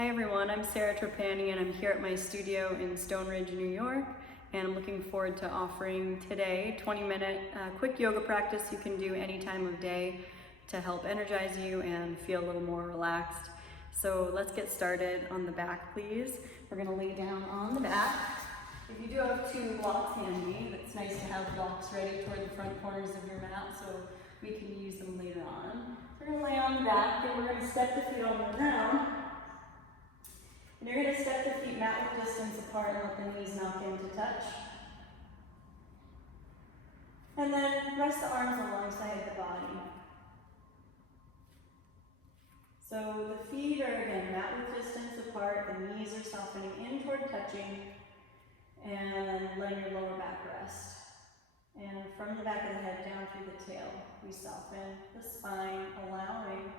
Hi everyone, I'm Sarah Trapani and I'm here at my studio in Stone Ridge, New York, and I'm looking forward to offering today 20-minute quick yoga practice you can do any time of day to help energize you and feel a little more relaxed. So let's get started. On the back, please. We're going to lay down on the back. If you do have two blocks handy, it's nice to have blocks ready toward the front corners of your mat so we can use them later on. So we're going to lay on the back and we're going to step the feet on the ground. And you're going to step the feet mat width distance apart and let the knees knock into touch. And then rest the arms alongside the body. So the feet are again mat width distance apart, the knees are softening in toward touching, and then letting your lower back rest. And from the back of the head down through the tail, we soften the spine, allowing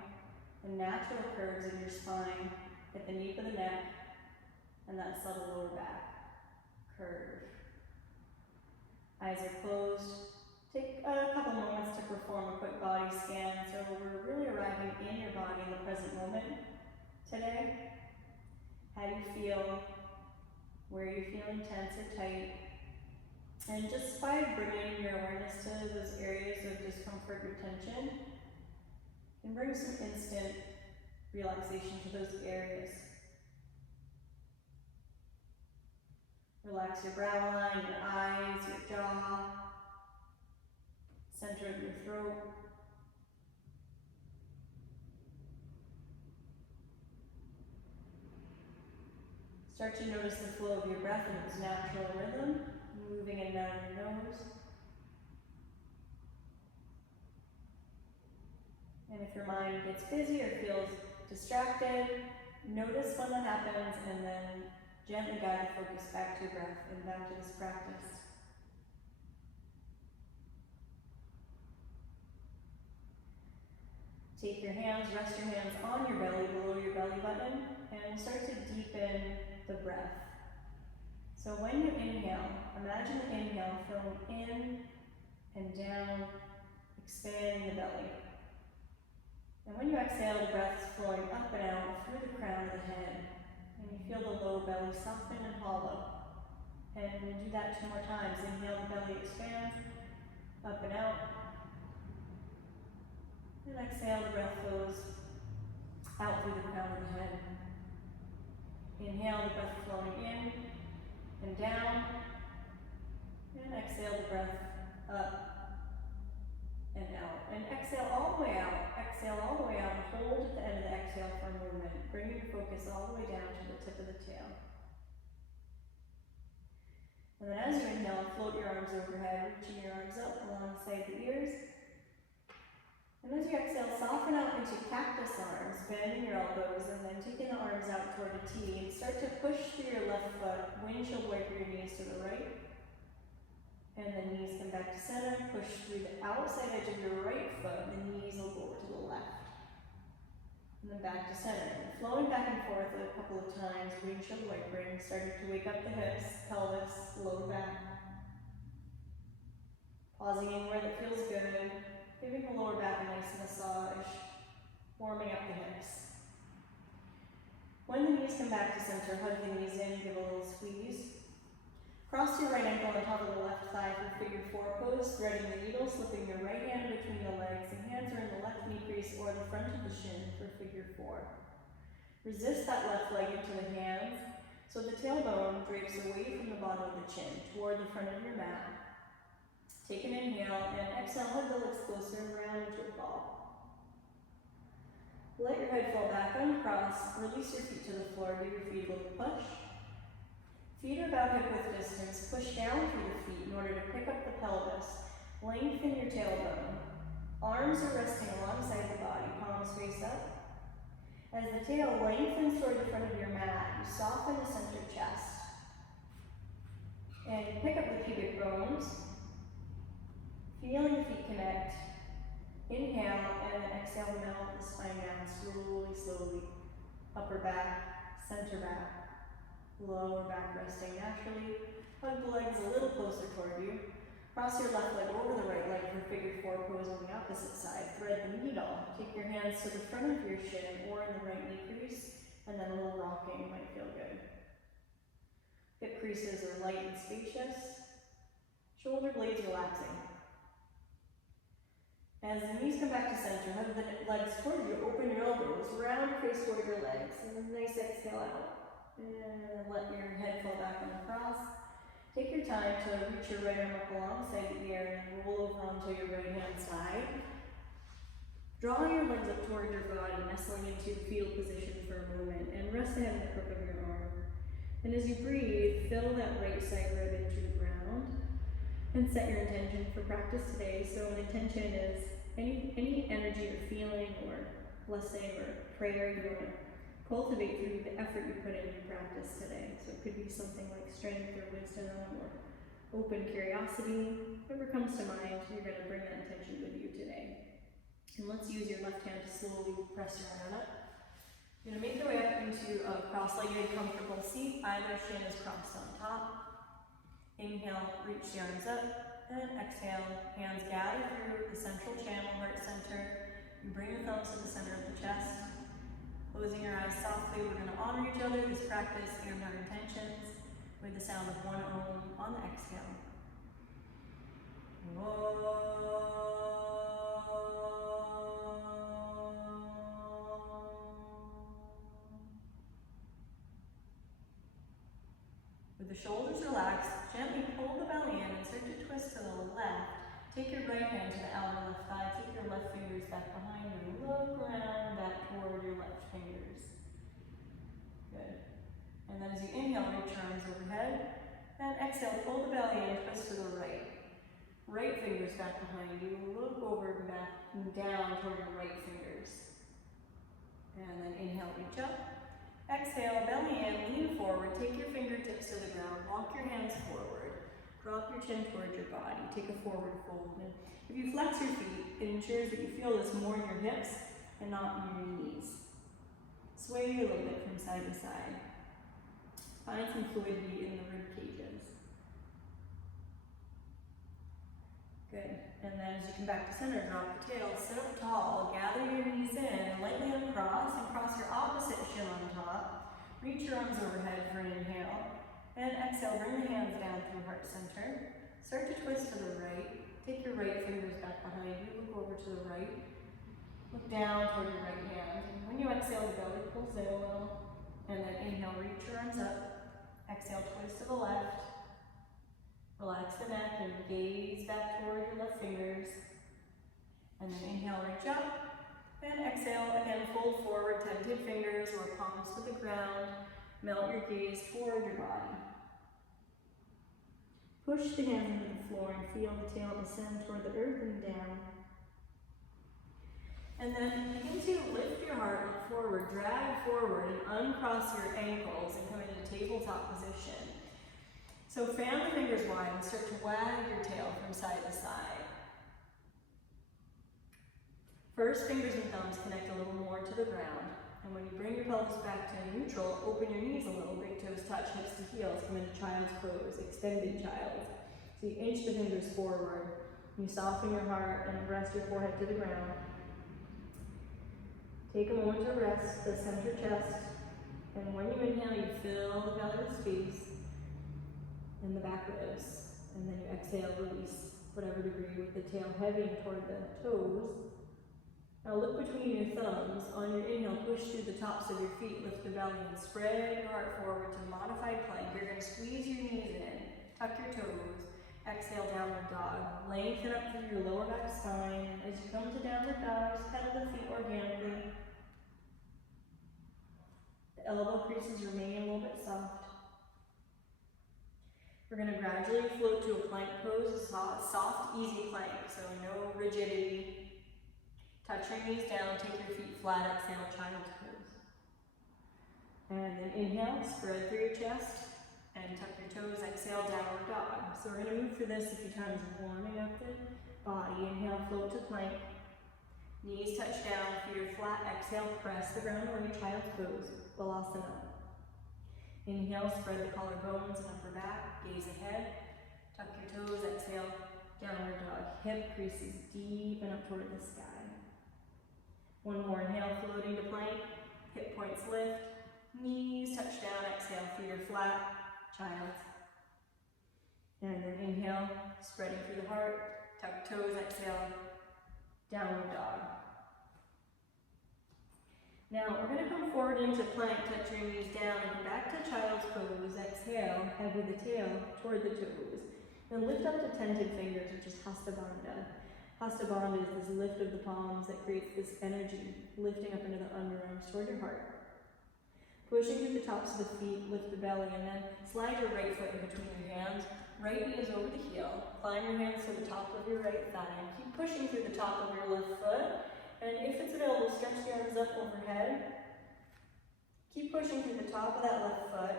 the natural curves in your spine at the nape of the neck, and that subtle lower back curve. Eyes are closed. Take a couple moments to perform a quick body scan, so we're really arriving in your body in the present moment today. How do you feel? Where are you feeling tense or tight? And just by bringing your awareness to those areas of discomfort or tension, you can bring some instant relaxation to those areas. Relax your brow line, your eyes, your jaw, center of your throat. Start to notice the flow of your breath in its natural rhythm, moving in and out of your nose. And if your mind gets busy or feels distracted, notice when that happens and then gently guide the focus back to your breath and back to this practice. Take your hands, rest your hands on your belly, below your belly button, and start to deepen the breath. So when you inhale, imagine the inhale filling in and down, expanding the belly. And when you exhale, the breath is flowing up and out through the crown of the head. And you feel the lower belly soften and hollow. And we'll do that 2 more times. Inhale, the belly expands, up and out. And exhale, the breath flows out through the crown of the head. Inhale, the breath flowing in and down. And exhale, the breath up and out. And exhale all the way out. Exhale all the way out and hold at the end of the exhale for a moment. Bring your focus all the way down to the tip of the tail. And then as you inhale, float your arms overhead, reaching your arms up alongside the ears. And as you exhale, soften out into cactus arms, bending your elbows, and then taking the arms out toward a T. And start to push through your left foot, windshield wiper your knees to the right. And the knees come back to center, push through the outside edge of your right foot, the knees will go to the left. And then back to center. And flowing back and forth a couple of times, windshield wipering, starting to wake up the hips, pelvis, lower back. Pausing anywhere that feels good, giving the lower back a nice massage, warming up the hips. When the knees come back to center, hug the knees in, give a little squeeze. Cross your right ankle on top of the left thigh for figure 4 pose, threading the needle, slipping your right hand between the legs, and hands are in the left knee crease or the front of the shin for figure 4. Resist that left leg into the hands, so the tailbone drapes away from the bottom of the chin, toward the front of your mat. Take an inhale, and exhale, hug the lips closer, round into a ball. Let your head fall back uncross, release your feet to the floor, give your feet a little push. Feet are about hip width distance, push down through the feet in order to pick up the pelvis. Lengthen your tailbone. Arms are resting alongside the body, palms face up. As the tail lengthens toward the front of your mat, you soften the center chest. And you pick up the pubic bones, feeling the feet connect. Inhale, and then exhale, melt the spine down slowly, slowly. Upper back, center back. Lower back resting naturally. Hug the legs a little closer toward you. Cross your left leg over the right leg for figure 4 pose on the opposite side. Thread the needle. Take your hands to the front of your shin or in the right knee crease, and then a little rock creases are light and spacious. Shoulder blades relaxing. As the knees come back to center, hug the legs toward you, open your elbows, round your face toward your legs, and then nice exhale out. And let your head fall back on the cross. Take your time to reach your right arm up alongside the ear and roll over onto your right hand side. Draw your legs up toward your body, nestling into the fetal position for a moment, and rest the head in the crook of your arm. And as you breathe, fill that right side rib into the ground, and set your intention for practice today. So an intention is any energy or feeling or blessing or prayer you want to cultivate through the effort you put in your practice today. So it could be something like strength or wisdom or open curiosity. Whatever comes to mind, you're going to bring that intention with you today. And let's use your left hand to slowly press your arm up. You're going to make your way up into a cross-legged, comfortable seat. Either shin is crossed on top. Inhale, reach the arms up, and exhale, hands gather through the central channel, heart center. You bring your thumbs to the center of the chest. Closing your eyes softly, we're going to honor each other, this practice, and our intentions with the sound of one Om on the exhale. With the shoulders relaxed, gently pull the belly in and start to twist to the left. Take your right hand to the outer left thigh, take your left fingers back behind you, look around back toward your left fingers. Good. And then as you inhale, reach your arms overhead, and exhale, pull the belly in, twist to the right. Right fingers back behind you, look over and back and down toward your right fingers. And then inhale, reach up. Exhale, belly in, lean forward, take your fingertips to the ground, walk your hands forward, drop your chin towards your body, take a forward fold. And if you flex your feet, it ensures that you feel this more in your hips and not in your knees. Sway a little bit from side to side. Find some fluidity in the rib cages. Good. And then as you come back to center, drop the tail, sit up tall, gather your knees in, lightly uncross, and cross your opposite shin on top. Reach your arms overhead for an inhale, and exhale, bring the hands down through heart center. Start to twist to the right. Take your right fingers back behind you, look over to the right. Look down toward your right hand. And when you exhale, the belly pulls in a little, and then inhale, reach your arms up. Exhale, twist to the left. Relax the neck and gaze back toward your left fingers. And then inhale, reach up. And exhale, again, fold forward, tented fingers or palms to the ground. Melt your gaze toward your body. Push the hands into the floor and feel the tail descend toward the earth and down. And then begin to lift your heart, look forward, drag forward, and uncross your ankles and come into tabletop position. So fan the fingers wide and start to wag your tail from side to side. First, fingers and thumbs connect a little more to the ground. And when you bring your pelvis back to neutral, open your knees a little, big toes touch, hips to heels, come into child's pose, extended child. So you inch the fingers forward, you soften your heart and rest your forehead to the ground. Take a moment to rest the center chest, and when you inhale, you fill the belly with space and the back ribs, and then you exhale, release whatever degree with the tail heavy toward the toes. Now look between your thumbs. On your inhale, push through the tops of your feet, lift the belly, and spread your heart forward to modified plank. You're going to squeeze your knees in, tuck your toes, exhale, downward dog. Lengthen up through your lower back spine. As you come to downward dog, just pedal the feet organically. The elbow creases remain a little bit soft. We're going to gradually float to a plank pose, a soft, easy plank, so no rigidity. Touch your knees down, take your feet flat, exhale, child's pose. And then inhale, spread through your chest, and tuck your toes, exhale, downward dog. So we're going to move through this a few times, warming up the body. Inhale, float to plank. Knees touch down, feet are flat, exhale, press the ground away, child's pose, Balasana. Inhale, spread the collarbones and upper back, gaze ahead, tuck your toes, exhale, downward dog. Hip creases deep and up toward the sky. One more inhale, floating to plank, hip points lift, knees touch down, exhale, feet are flat, child. And then inhale, spreading through the heart, tuck toes, exhale, downward dog. Now we're going to come forward into plank, touch your knees down, and come back to child's pose. Exhale, head with the tail toward the toes. Then lift up to tented fingers, which is Hasta Bandha. Hasta Bandha is this lift of the palms that creates this energy, lifting up into the underarms toward your heart. Pushing through the tops of the feet, lift the belly, and then slide your right foot in between your hands. Right knee is over the heel. Climb your hands to the top of your right thigh. Keep pushing through the top of your left foot. And if it's available, stretch the arms up overhead. Keep pushing through the top of that left foot.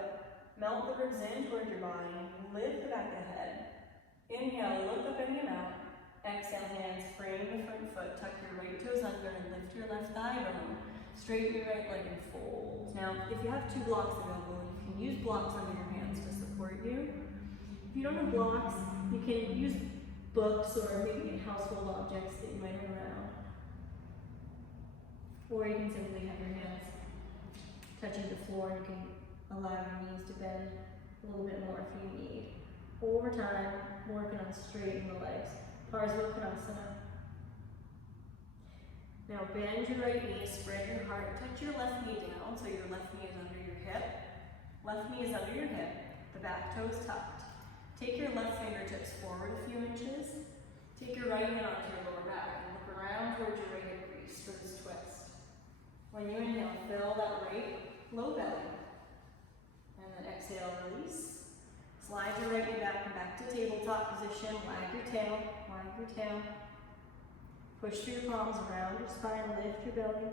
Melt the ribs in toward your body. Lift the back of the head. Inhale, look up in your mouth. Exhale, hands frame the front foot. Tuck your right toes under and lift your left thigh bone. Straighten your right leg and fold. Now, if you have 2 blocks available, you can use blocks under your hands to support you. If you don't have blocks, you can use books or maybe household objects that you might have around. Or you can simply have your hands touching the floor. You can allow your knees to bend a little bit more if you need. Over time, working on straightening the legs. Parsvakonasana. Now bend your right knee, spread your heart, touch your left knee down so your left knee is under your hip. Left knee is under your hip, the back toe is tucked. Take your left fingertips forward a few inches. Take your right hand onto your lower back and look around towards your right hip crease for this twist. When you inhale, fill that right low belly. And then exhale, release. Slide your right knee back and back to tabletop position. Wag your tail, wag your tail. Push through your palms around your spine, lift your belly.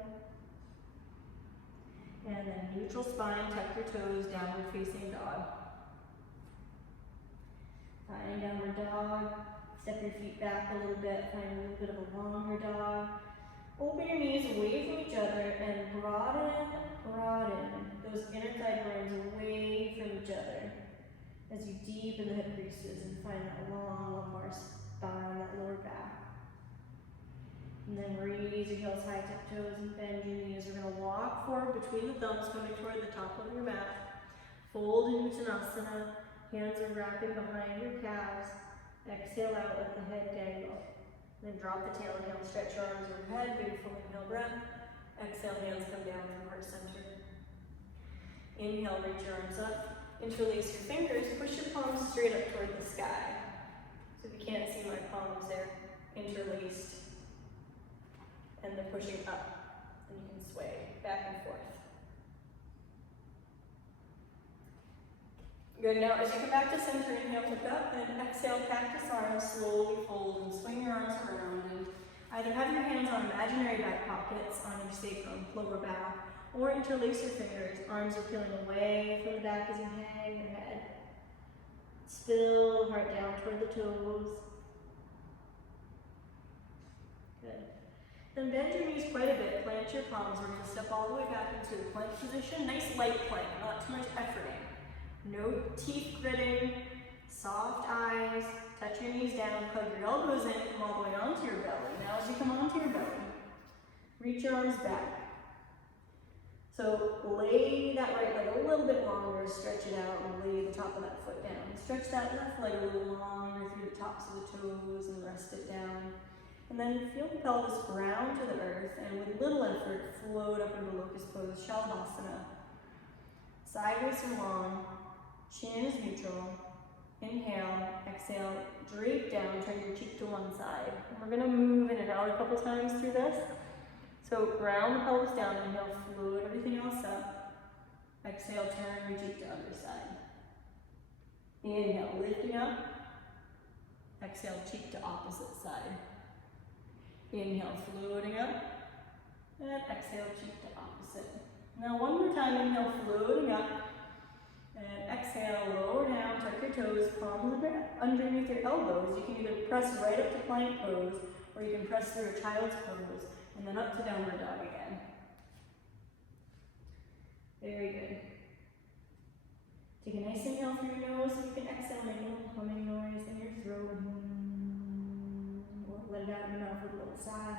And then neutral spine, tuck your toes, downward facing dog. Finding downward dog. Step your feet back a little bit, find a little bit of a longer dog. Open your knees away from each other and broaden those inner thigh bones away from each other as you deepen the hip creases and find that long lumbar spine, that lower back. And then raise your heels high, tuck toes, and bend your knees. We're going to walk forward between the thumbs, coming toward the top of your mat. Fold in Uttanasana. Hands are wrapping behind your calves. Exhale out, let the head dangle. Then drop the tail, inhale, stretch your arms overhead, beautiful inhale breath. Exhale, hands come down through heart center. Inhale, reach your arms up. Interlace your fingers, push your palms straight up toward the sky. So if you can't see my palms, they're interlaced. And they're pushing up. And you can sway back and forth. Good, now as you come back to center, inhale, look up, and exhale, cactus arms, slowly fold and swing your arms around. And either have your hands on imaginary back pockets on your sacrum, lower back, or interlace your fingers. Arms are peeling away from the back as you hang your head. Spill the heart down toward the toes. Good. Then bend your knees quite a bit, plant your palms. We're going to step all the way back into the plank position. Nice light plank, not too much efforting. No teeth gritting, soft eyes, touch your knees down, hug your elbows in, come all the way onto your belly. Now as you come onto your belly, reach your arms back. So lay that right leg a little bit longer, stretch it out, and lay the top of that foot down. Stretch that left leg a little longer through the tops of the toes and rest it down. And then feel the pelvis ground to the earth, and with little effort, float up into locust pose, Shalabhasana. Sideways and long. Chin is neutral. Inhale, exhale, drape down, turn your cheek to one side. And we're going to move in and out a couple times through this. So ground the pelvis down, inhale, float everything else up. Exhale, turn your cheek to other side. Inhale, lifting up. Exhale, cheek to opposite side. Inhale, floating up. And exhale, cheek to opposite. Now one more time, inhale, floating up. And exhale, lower down, tuck your toes, palms underneath your elbows. You can either press right up to plank pose, or you can press through a child's pose, and then up to downward dog again. Very good. Take a nice inhale through your nose, so you can exhale, make a little humming noise in your throat. Or let it out of your mouth with a little sigh.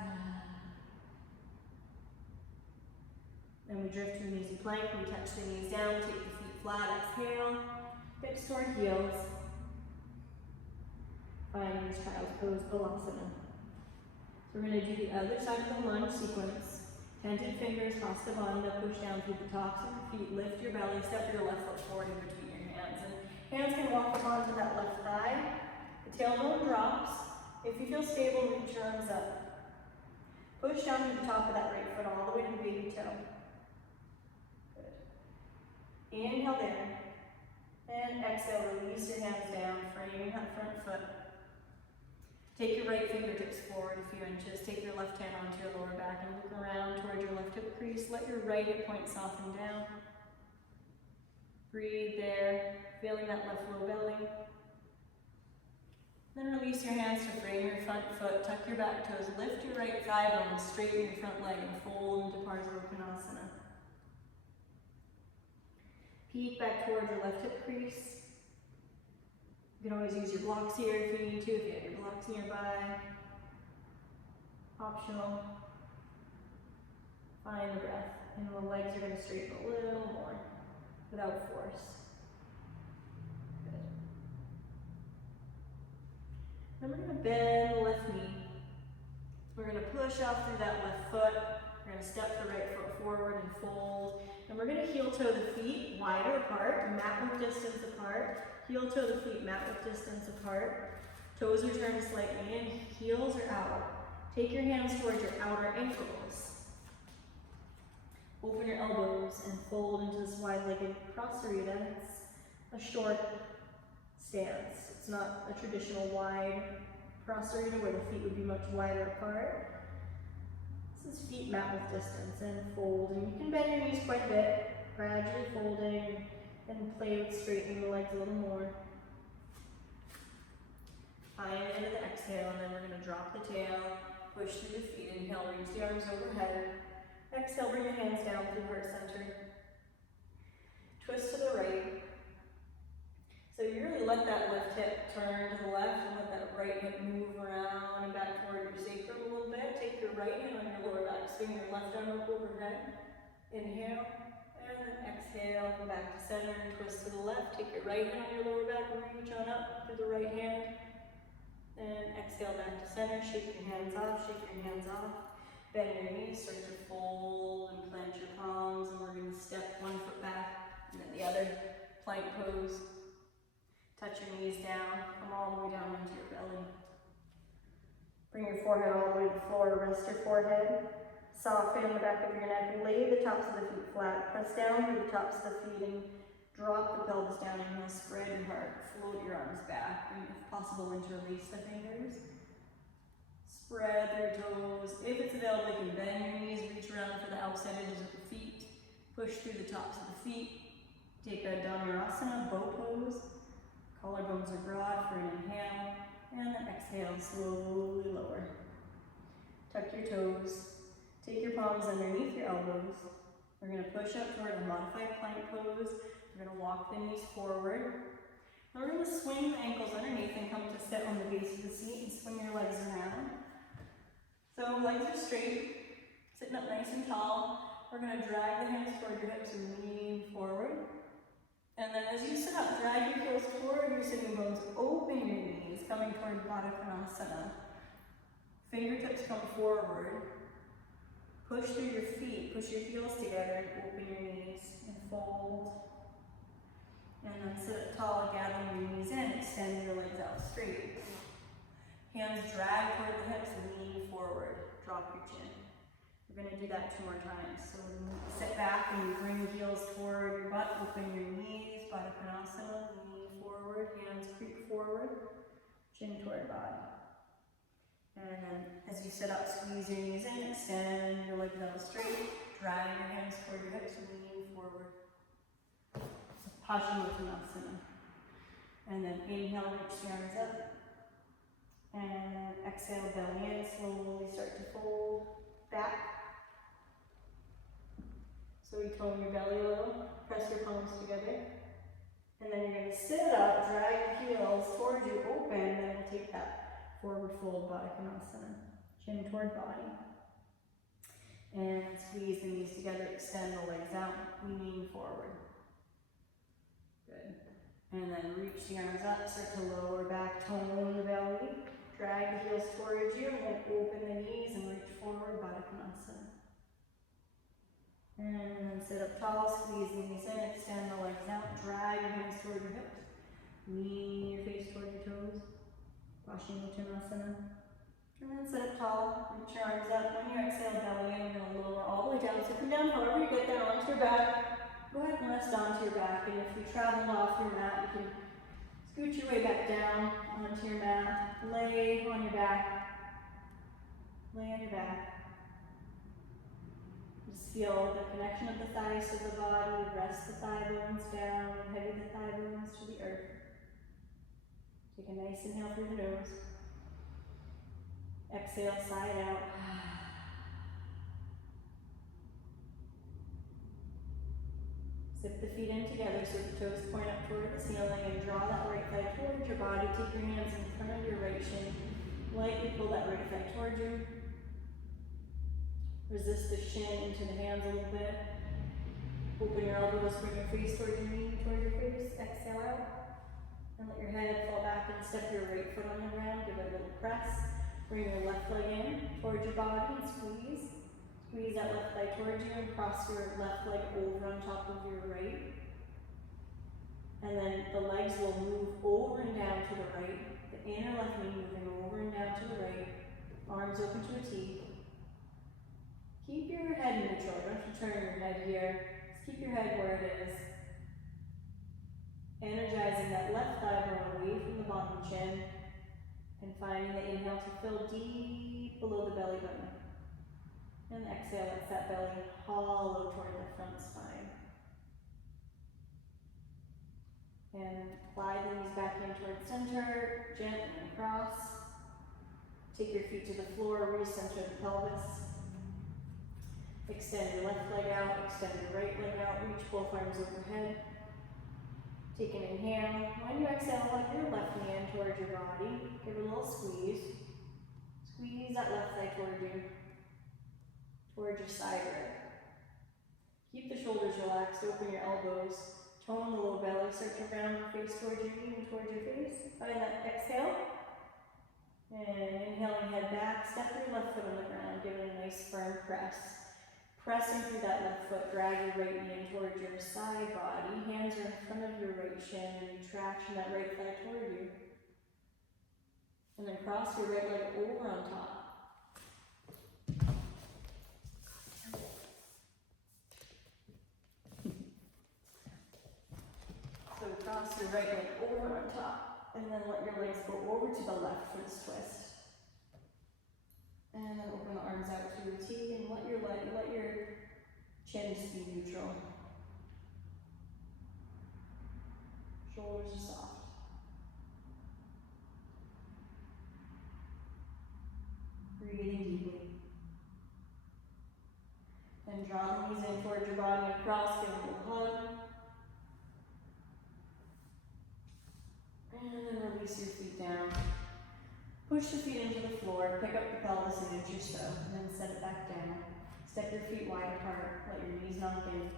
Then we drift to an easy plank. We touch the knees down, take the feet flat, exhale, hips toward heels. finding this child's pose, Balasana. So we're going to do the other side of the lunge sequence. Tented fingers, Hasta Bandha, push down through the tops of your feet, lift your belly, step your left foot forward in between your hands. And hands can walk up onto that left thigh. The tailbone drops. If you feel stable, reach your arms up. Push down to the top of that right foot all the way to the baby toe. Good. Inhale there. And exhale, release your hands down, framing that front foot. Take your right fingertips forward a few inches. Take your left hand onto your lower back and look around towards your left hip crease. Let your right hip point soften down. Breathe there, feeling that left low belly. Then release your hands to frame your front foot. Tuck your back toes. Lift your right thigh bone, straighten your front leg, and fold into Parsvarottanasana. Peek back towards your left hip crease. You can always use your blocks here if you need to, if you have your blocks nearby. Optional. Find the breath. And the legs are going to straighten a little more without force. Good. Then we're going to bend the left knee. We're going to push off through that left foot. We're going to step the right foot forward and fold. And we're going to heel toe the feet wider apart, mat width distance apart. Heel toe the feet mat width distance apart. Toes are turned slightly in, heels are out. Take your hands towards your outer ankles. Open your elbows and fold into this wide-legged Prasarita. It's a short stance. It's not a traditional wide Prasarita where the feet would be much wider apart. This is feet mat width distance and fold. And you can bend your knees quite a bit, gradually folding and play with straightening the legs a little more. Find the end of the exhale, and then we're going to drop the tail, push through the feet. Inhale, reach the arms overhead. Exhale, bring your hands down through heart center. Twist to the right. So you really let that left hip turn to the left and let that right hip move around and back toward your sacrum a little bit. Take your right hand on your lower back, swing your left arm up overhead. Inhale, and then exhale, come back to center and twist to the left. Take your right hand on your lower back, reach on up through the right hand. And exhale back to center, shake your hands off, shake your hands off. Bend your knees, start to fold and plant your palms, and we're going to step one foot back and then the other, plank pose. Touch your knees down, come all the way down into your belly. Bring your forehead all the way to the floor, rest your forehead. Soften the back of your neck, lay the tops of the feet flat. Press down through the tops of the feet and drop the pelvis down. Inhale, spread your heart, float your arms back, and if possible, interlace the fingers. Spread your toes. If it's available, you can bend your knees, reach around for the outside edges of the feet. Push through the tops of the feet. Take a Dhanurasana, bow pose. Collarbones are broad for an inhale, and then exhale, slowly lower. Tuck your toes. Take your palms underneath your elbows. We're going to push up toward a modified plank pose. We're going to walk the knees forward. And we're going to swing the ankles underneath and come to sit on the base of the seat and swing your legs around. So legs are straight, sitting up nice and tall. We're going to drag the hands toward your hips and lean forward. And then as you sit up, drag your heels toward your sitting bones, open your knees, coming toward Baddha Konasana. Fingertips come forward. Push through your feet, push your heels together and open your knees and fold. And then sit up tall, gathering your knees in, extend your legs out straight. Hands drag toward the hips and lean forward, drop your chin. We're going to do that 2 more times. So sit back and you bring the heels toward your butt, open your knees, Baddha Konasana, lean forward, hands creep forward, chin toward body. And then as you sit up, squeeze your knees in, extend your legs out straight, drag your hands toward your hips and lean forward. Paschimottanasana. And then inhale, reach the arms up. And exhale, belly in, slowly start to fold back. So we tone your belly a little, press your palms together. And then you're going to sit up, drag your heels towards you, open, and then we'll take that forward fold, Baddha Konasana. Chin toward body. And squeeze the knees together, extend the legs out, lean forward. Good. And then reach the arms up, start to lower back, tone the belly. Drag the heels towards you, and then open the knees and reach forward, Baddha Konasana. And then sit up tall, squeeze the knees in, extend the legs out, drag your hands toward your hips. Lean your face toward your toes. Paschimottanasana. And then sit up tall, reach your arms up. When you exhale, belly in, you're going to lower all the way down. So come down, however you get there, onto your back. Go ahead and rest onto your back, and if you traveled off your mat, you can scoot your way back down onto your mat. Lay on your back. Lay on your back. Just feel the connection of the thighs to the body. Rest the thigh bones down and heavy the thigh bones to the earth. Take a nice inhale through the nose. Exhale, side out. Zip the feet in together so the toes point up toward the ceiling and draw that right thigh towards your body. Take your hands in front of your right shin. Lightly pull that right thigh towards you. Resist the shin into the hands a little bit. Open your elbows, bring your face toward your knee, toward your face. Exhale out. And let your head fall back and step your right foot on the ground. Give it a little press. Bring your left leg in towards your body and squeeze. Squeeze that left thigh towards you and cross your left leg over on top of your right. And then the legs will move over and down to the right. The inner left knee moving over and down to the right. Arms open to a T. Keep your head neutral. Don't have to turn your head here. Just keep your head where it is. Energizing that left thigh bone away from the bottom chin. And finding the inhale to fill deep below the belly button. And exhale, let that belly hollow toward the front spine. And glide the knees back in towards center, gently across. Take your feet to the floor, recenter the pelvis. Extend your left leg out, extend your right leg out, reach both arms overhead. Take an inhale. When you exhale, hug your left knee in towards your body. Give it a little squeeze. Squeeze that left thigh toward you. Towards your side rib. Keep the shoulders relaxed, open your elbows, tone the low belly, start to round your face towards your knee and towards your face. Find that exhale. And inhaling, head back, step your left foot on the ground, give it a nice firm press. Pressing through that left foot, drag your right knee in towards your side body, hands are in front of your right shin, and you traction that right thigh toward you. And then cross your right leg over on top. So cross your right leg over on top, and then let your legs go over to the left for this twist. And then open the arms out to a T, and let your chin just be neutral. Shoulders are soft. Breathing deeply. And draw the knees in towards your body across, give a little hug. And then release your feet down. Push the feet into the floor, pick up the pelvis an inch or so, and then set it back down. Step your feet wide apart, let your knees knock in.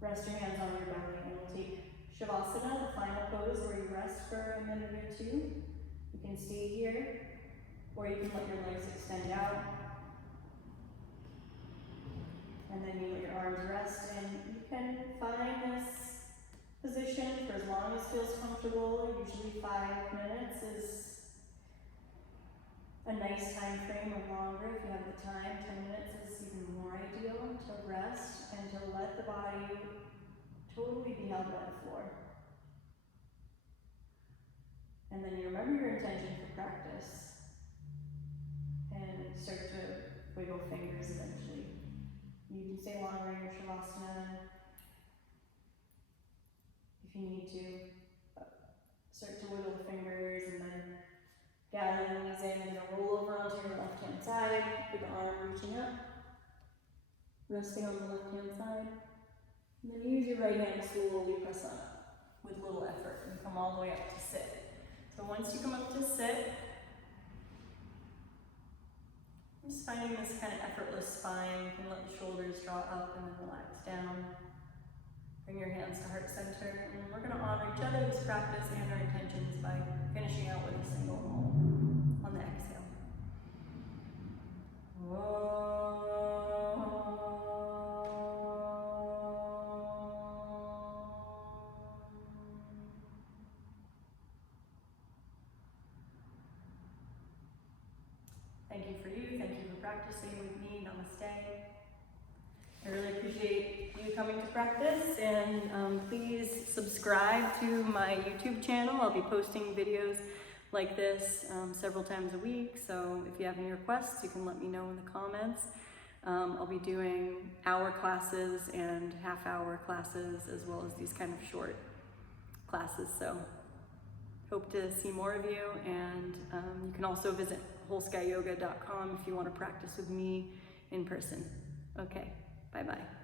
Rest your hands on your belly, and we'll take Shavasana, the final pose where you rest for a minute or two. You can stay here, or you can let your legs extend out. And then you let your arms rest, and you can find this position for as long as feels comfortable. Usually 5 minutes is a nice time frame, or longer if you have the time. 10 minutes is even more ideal to rest and to let the body totally be held by the floor. And then you remember your intention for practice and start to wiggle fingers eventually. You can stay longer in your Shavasana if you need to. Start to wiggle the fingers and then gather the knees in and roll over onto your left hand side with the arm reaching up, resting on the left hand side. And then use your right hand to slowly press up with little effort and come all the way up to sit. So once you come up to sit, I'm just finding this kind of effortless spine. You can let the shoulders draw up and then relax down. Bring your hands to heart center, and we're going to honor each other's practice and our intentions by finishing out with a single home on the exhale. Thank you for you. Thank you for practicing with me. Namaste. I really appreciate you coming to practice, and please subscribe to my YouTube channel. I'll be posting videos like this several times a week, so if you have any requests, you can let me know in the comments. I'll be doing hour classes and half-hour classes, as well as these kind of short classes, so hope to see more of you. And you can also visit wholeskyyoga.com if you want to practice with me in person. Okay, bye-bye.